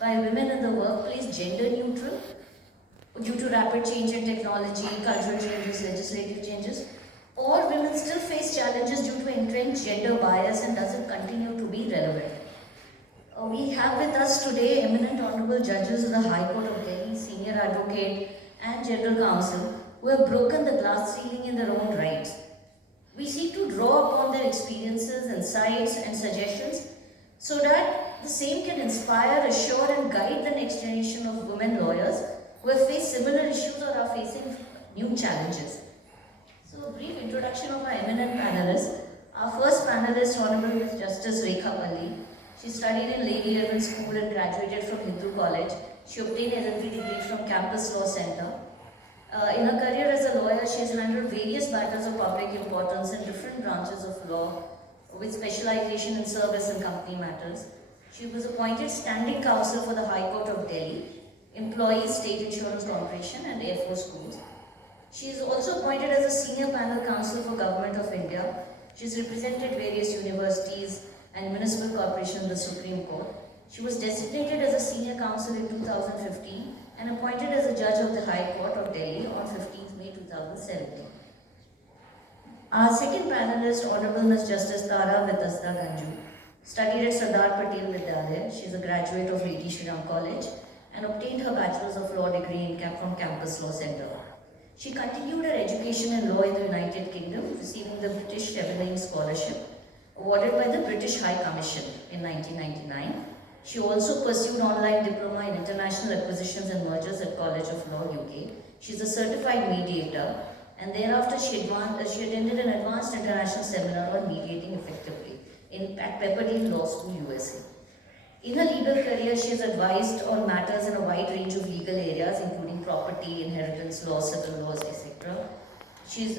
while women in the workplace gender neutral due to rapid change in technology, cultural changes, legislative changes, or women still face challenges due to entrenched gender bias and does it continue to be relevant? We have with us today eminent honorable judges of the High Court of Delhi, senior advocate and general counsel who have broken the glass ceiling in their own rights. We seek to draw upon their experiences, insights and suggestions so that the same can inspire, assure and guide the next generation of women lawyers who have faced similar issues or are facing new challenges. So a brief introduction of our eminent panelists. Our first panelist, Honorable Ms. Justice Rekha Palli. She studied in Lady Evans School and graduated from Hindu College. She obtained LLB degree from Campus Law Center. In her career as a lawyer, she has handled various matters of public importance in different branches of law with specialization in service and company matters. She was appointed standing counsel for the High Court of Delhi, Employees State Insurance Corporation and Air Force Schools. She is also appointed as a senior panel counsel for Government of India. She has represented various universities and municipal corporations in the Supreme Court. She was designated as a senior counsel in 2015 and appointed as a judge of the High Court of Delhi on 15th May 2017. Our second panelist, Honorable Ms. Justice Tara Vitasda Ganju, studied at Sardar Patel Vidyalaya. She is a graduate of Lady Shri Ram College and obtained her Bachelor's of Law degree from Campus Law Center. She continued her education in law in the United Kingdom, receiving the British Chevening Scholarship, awarded by the British High Commission in 1999. She also pursued online diploma in international acquisitions and mergers at College of Law, UK. She is a certified mediator, and thereafter she attended an advanced international seminar on mediating effectively at Pepperdine Law School, USA. In her legal career, she has advised on matters in a wide range of legal areas, including property, inheritance law, civil laws, etc. She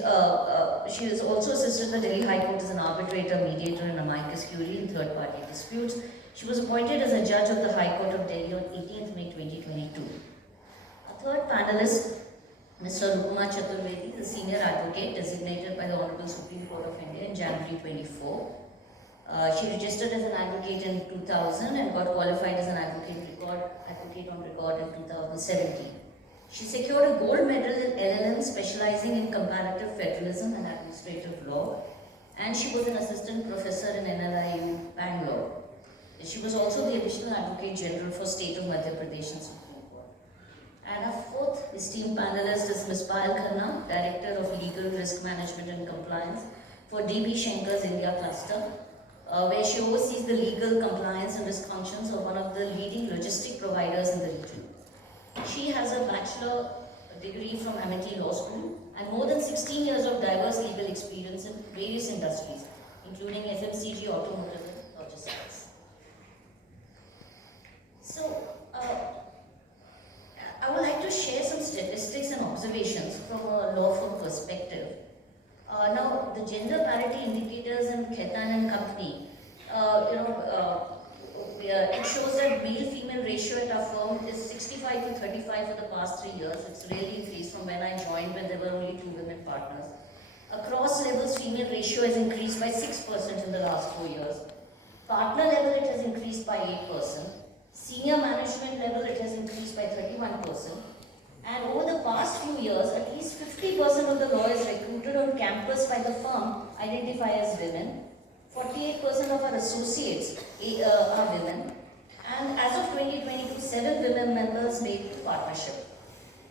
has also assisted the Delhi High Court as an arbitrator, mediator, and amicus curiae in third-party disputes. She was appointed as a judge of the High Court of Delhi on 18th May 2022. Our third panelist, Mr. Rukumar Chaturvedi, the senior advocate designated by the Honorable Supreme Court of India in January 24. She registered as an advocate in 2000 and got qualified as an advocate on record in 2017. She secured a gold medal in LLM specializing in comparative federalism and administrative law, and she was an assistant professor in NLIU, Bangalore. She was also the additional advocate general for State of Madhya Pradesh and Supreme Court. And our fourth esteemed panelist is Ms. Payal Khanna, Director of Legal Risk Management and Compliance for DB Schenker's India Cluster, where she oversees the legal compliance and risk functions of one of the leading logistic providers in the region. She has a bachelor degree from Amity Law School and more than 16 years of diverse legal experience in various industries, including FMCG, automotive, and logistics. So, I would like to share some statistics and observations from a law firm perspective. Now, the gender parity indicators in Khaitan and Company, it shows that male-female ratio at our firm is 65 to 35 for the past 3 years. It's really increased from when I joined, when there were only 2 women partners. Across levels, female ratio has increased by 6% in the last 4 years. Partner level, it has increased by 8%. Senior management level, it has increased by 31%. And over the past few years, at least 50% of the lawyers recruited on campus by the firm identify as women. 48% of our associates are women. And as of 2022, 7 women members made the partnership.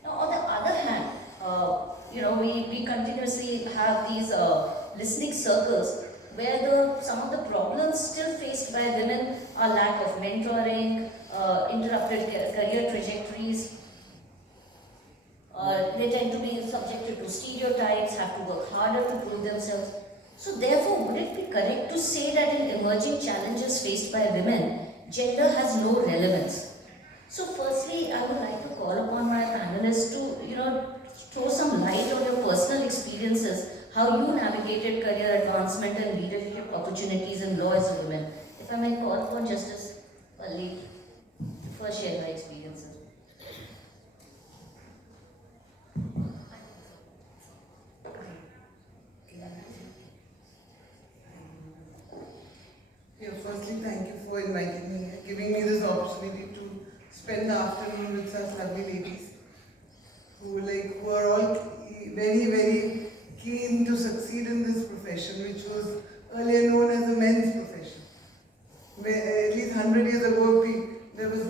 Now, on the other hand, we continuously have these listening circles where some of the problems still faced by women are lack of mentoring, interrupted career trajectories. They tend to be subjected to stereotypes, have to work harder to prove themselves. So therefore, would it be correct to say that in emerging challenges faced by women, gender has no relevance? So firstly, I would like to call upon my panelists to, throw some light on your personal experiences, how you navigated career advancement and leadership opportunities in law as a woman. If I may call upon Justice Palli to first share her experiences. Firstly, thank you for inviting me, giving me this opportunity to spend the afternoon with such lovely ladies who are all very, very keen to succeed in this profession, which was earlier known as a men's profession. At least 100 years ago, there was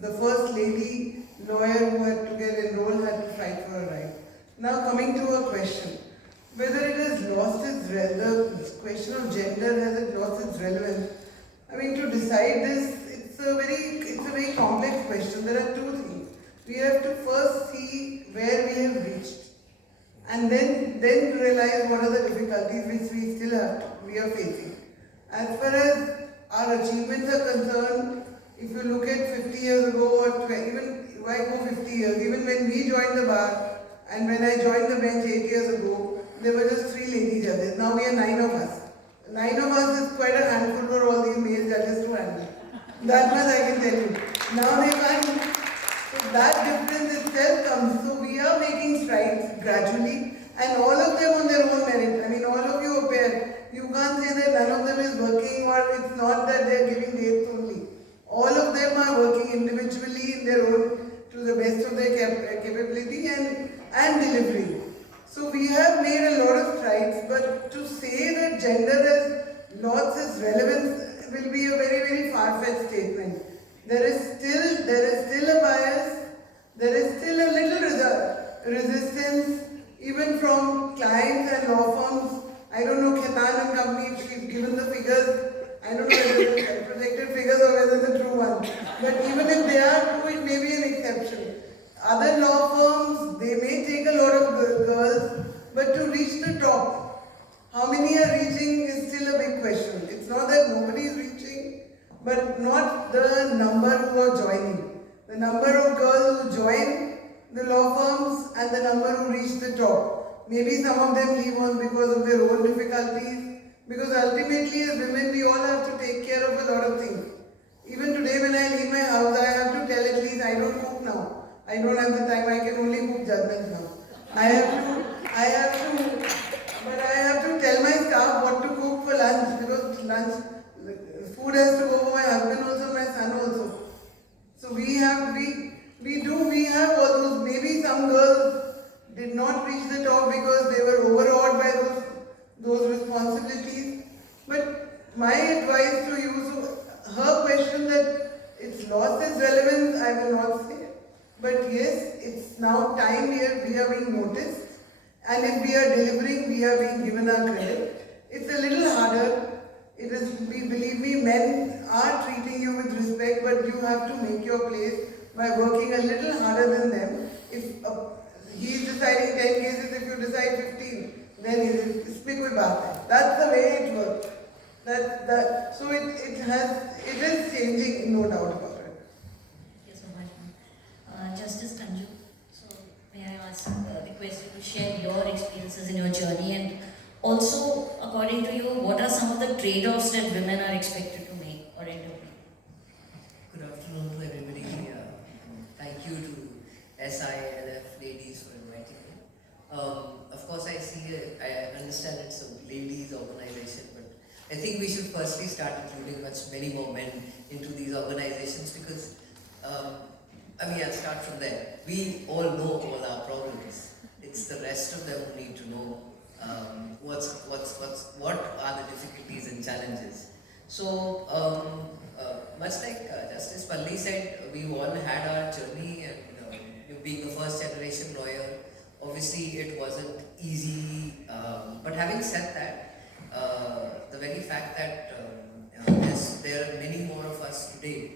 the first lady lawyer who had to get enrolled had to fight for her right. Now coming to a question, whether it has lost the question of gender, has it lost its relevance? I mean, to decide this, it's a very complex question. There are two things. We have to first see where we have reached, and then realize what are the difficulties which we are facing. As far as our achievements are concerned, if you look at 50 years ago or even why go 50 years, even when we joined the bar and when I joined the bench 8 years ago, there were just 3 lady judges. Now we are 9 of us. 9 of us is quite a handful for all these male judges to handle. That much I can tell you. Now they can't. So that difference itself comes. So we are making strides gradually, and all of them on their own merit. I mean, all of you are paired. You can't say that none of them is working, or it's not that they are giving dates only. All of them are working individually in their own, to the best of their capability and delivering. So we have made a lot of strides, but to say that gender has lost its relevance will be a very, very far-fetched statement. There is still a bias, there is still a little resistance, even from clients and law firms. I don't know Khaitan and company, if she's given the figures, I don't know whether it's projected figures or whether it's a true one. But even if they are true, it may be an exception. Other law firms, they may take a lot of girls, but to reach the top, how many are reaching is still a big question. It's not that nobody is reaching, but not the number who are joining. The number of girls who join the law firms and the number who reach the top. Maybe some of them leave on because of their own difficulties, because ultimately as women we all have to take care of a lot of things. Even today when I leave my house, I have to tell at least I don't cook now. I don't have the time, I can only cook judgments now. But I have to tell my staff what to cook for lunch, because food has to go for my husband also, my son also. So we have all those. Maybe some girls did not reach the top because they were overawed by those responsibilities. But my advice to you, so her question that it's lost its relevance, I will not say. But yes, it's now time we are being noticed, and if we are delivering, we are being given our credit. It's a little harder. Believe me, men are treating you with respect, but you have to make your place by working a little harder than them. If he is deciding 10 cases, if you decide 15, then speak with baat. That's the way it works. So it is changing, no doubt about it. Thank you so much. Justice Kanju, so may I ask request you to share your experiences in your journey, and also, according to you, what are some of the trade-offs that women are expected to make or interpret? Good afternoon to everybody. Thank you to SILF ladies for inviting me. Of course, I understand it's a ladies organization, but I think we should firstly start including many more men into these organizations, because I'll start from there. We all know all our problems. It's the rest of them who need to know what are the difficulties and challenges. So, much like Justice Palli said, we all had our journey, and being a first generation lawyer, obviously it wasn't easy. But having said that, the very fact that there are many more of us today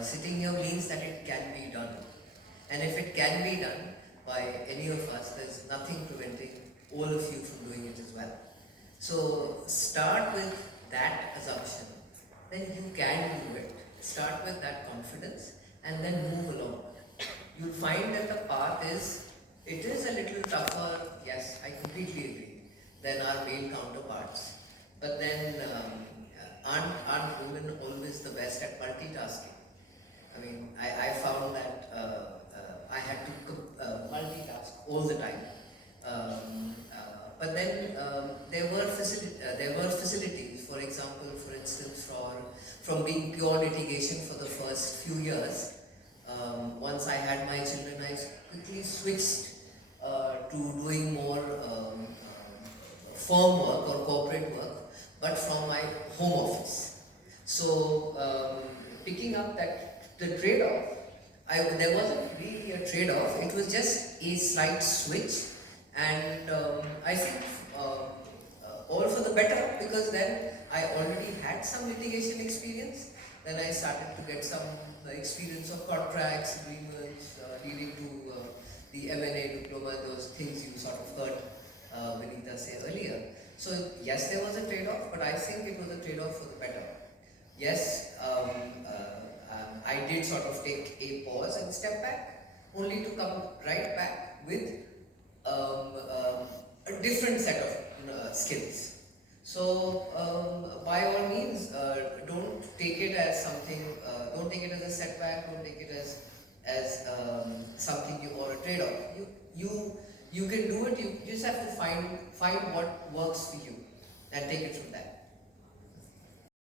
sitting here means that it can be done. And if it can be done by any of us, there's nothing preventing all of you from doing it as well. So start with that assumption, then you can do it. Start with that confidence and then move along. You'll find that the path is a little tougher, yes, I completely agree, than our male counterparts. But then aren't women always the best at multitasking? I mean, I found that I had to multitask all the time. But then there were facilities, for example, for instance, from being pure litigation for the first first few years. Once I had my children, I quickly switched to doing more firm work or corporate work, but from my home office. So picking up that the trade-off, there wasn't really a trade-off. It was just a slight switch, and I think all for the better, because then I already had some litigation experience. Then I started to get some experience of contracts, agreements, leading to the M&A diploma, those things you sort of heard Vinita say earlier. So yes, there was a trade-off, but I think it was a trade-off for the better. Yes, I did sort of take a pause and step back, only to come right back with a different set of skills. So by all means, don't take it as something, don't take it as a setback, don't take it as something or a trade-off. You can do it, you just have to find what works for you and take it from that.